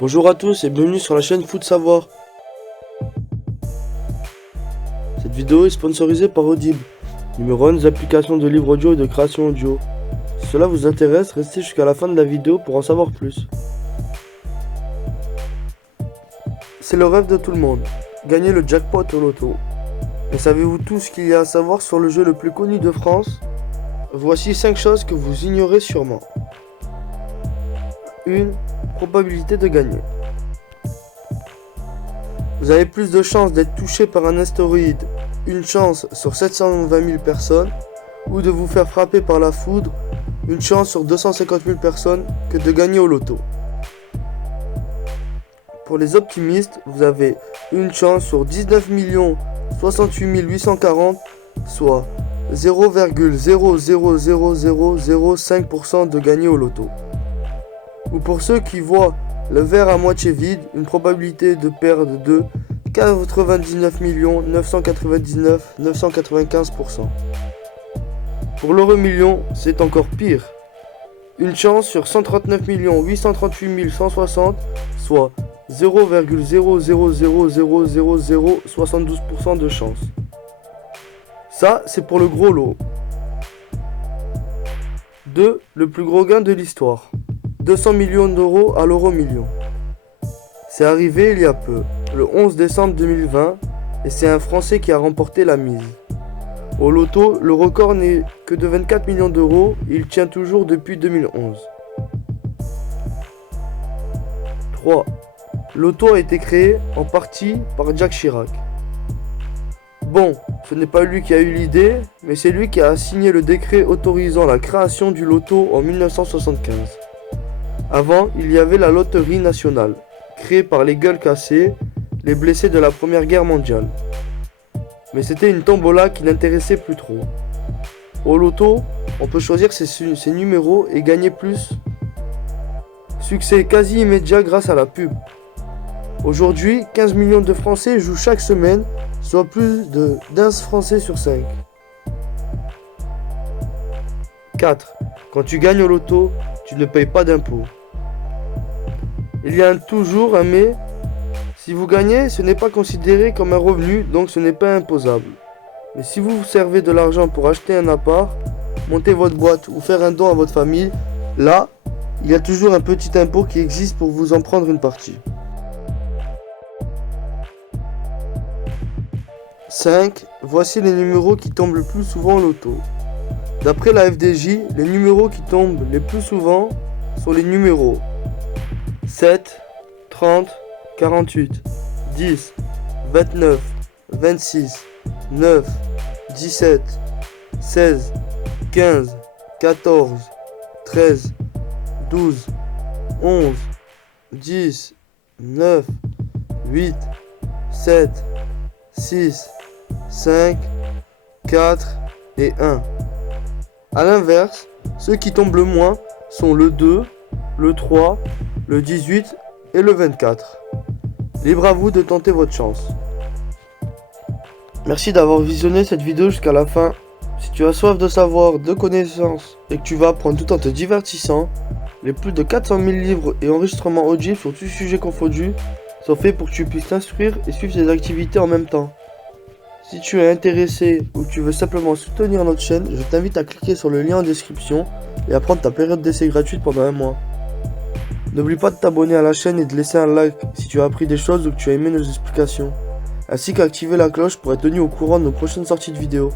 Bonjour à tous et bienvenue sur la chaîne Foot Savoir. Cette vidéo est sponsorisée par Audible, numéro 1 des applications de livres audio et de création audio. Si cela vous intéresse, restez jusqu'à la fin de la vidéo pour en savoir plus. C'est le rêve de tout le monde, gagner le jackpot au loto. Mais savez-vous tout ce qu'il y a à savoir sur le jeu le plus connu de France? Voici 5 choses que vous ignorez sûrement. 1. Probabilité de gagner. Vous avez plus de chances d'être touché par un astéroïde, une chance sur 720 000 personnes, ou de vous faire frapper par la foudre, une chance sur 250 000 personnes, que de gagner au loto. Pour les optimistes, vous avez une chance sur 19 68 840, soit 0,00005% de gagner au loto. Ou pour ceux qui voient le verre à moitié vide, une probabilité de perdre de 99 999 995%. Pour l'euro million, c'est encore pire. Une chance sur 139 838 160, soit 0,0000072% de chance. Ça, c'est pour le gros lot. 2. Le plus gros gain de l'histoire. 200 millions d'euros à l'euro million. C'est arrivé il y a peu, le 11 décembre 2020, et c'est un Français qui a remporté la mise. Au loto, le record n'est que de 24 millions d'euros, et il tient toujours depuis 2011. 3. L'auto a été créé en partie par Jacques Chirac. Bon, ce n'est pas lui qui a eu l'idée, mais c'est lui qui a signé le décret autorisant la création du loto en 1975. Avant, il y avait la loterie nationale, créée par les gueules cassées, les blessés de la Première Guerre mondiale. Mais c'était une tombola qui n'intéressait plus trop. Au loto, on peut choisir ses numéros et gagner plus. Succès quasi immédiat grâce à la pub. Aujourd'hui, 15 millions de Français jouent chaque semaine, soit plus d'un Français sur 5. 4. Quand tu gagnes au loto, tu ne payes pas d'impôts. Il y a toujours un mais. Si vous gagnez, ce n'est pas considéré comme un revenu, donc ce n'est pas imposable. Mais si vous vous servez de l'argent pour acheter un appart, monter votre boîte ou faire un don à votre famille, là, il y a toujours un petit impôt qui existe pour vous en prendre une partie. 5. Voici les numéros qui tombent le plus souvent au loto. D'après la FDJ, les numéros qui tombent les plus souvent sont les numéros 7, 30, 48, 10, 29, 26, 9, 17, 16, 15, 14, 13, 12, 11, 10, 9, 8, 7, 6, 5, 4 et 1. A l'inverse, ceux qui tombent le moins sont le 2, le 3, le 18 et le 24. Libre à vous de tenter votre chance. Merci d'avoir visionné cette vidéo jusqu'à la fin. Si tu as soif de savoir, de connaissances et que tu vas apprendre tout en te divertissant, les plus de 400 000 livres et enregistrements audio sur tout sujet confondu sont faits pour que tu puisses t'instruire et suivre tes activités en même temps. Si tu es intéressé ou que tu veux simplement soutenir notre chaîne, je t'invite à cliquer sur le lien en description et à prendre ta période d'essai gratuite pendant un mois. N'oublie pas de t'abonner à la chaîne et de laisser un like si tu as appris des choses ou que tu as aimé nos explications, ainsi qu'activer la cloche pour être tenu au courant de nos prochaines sorties de vidéos.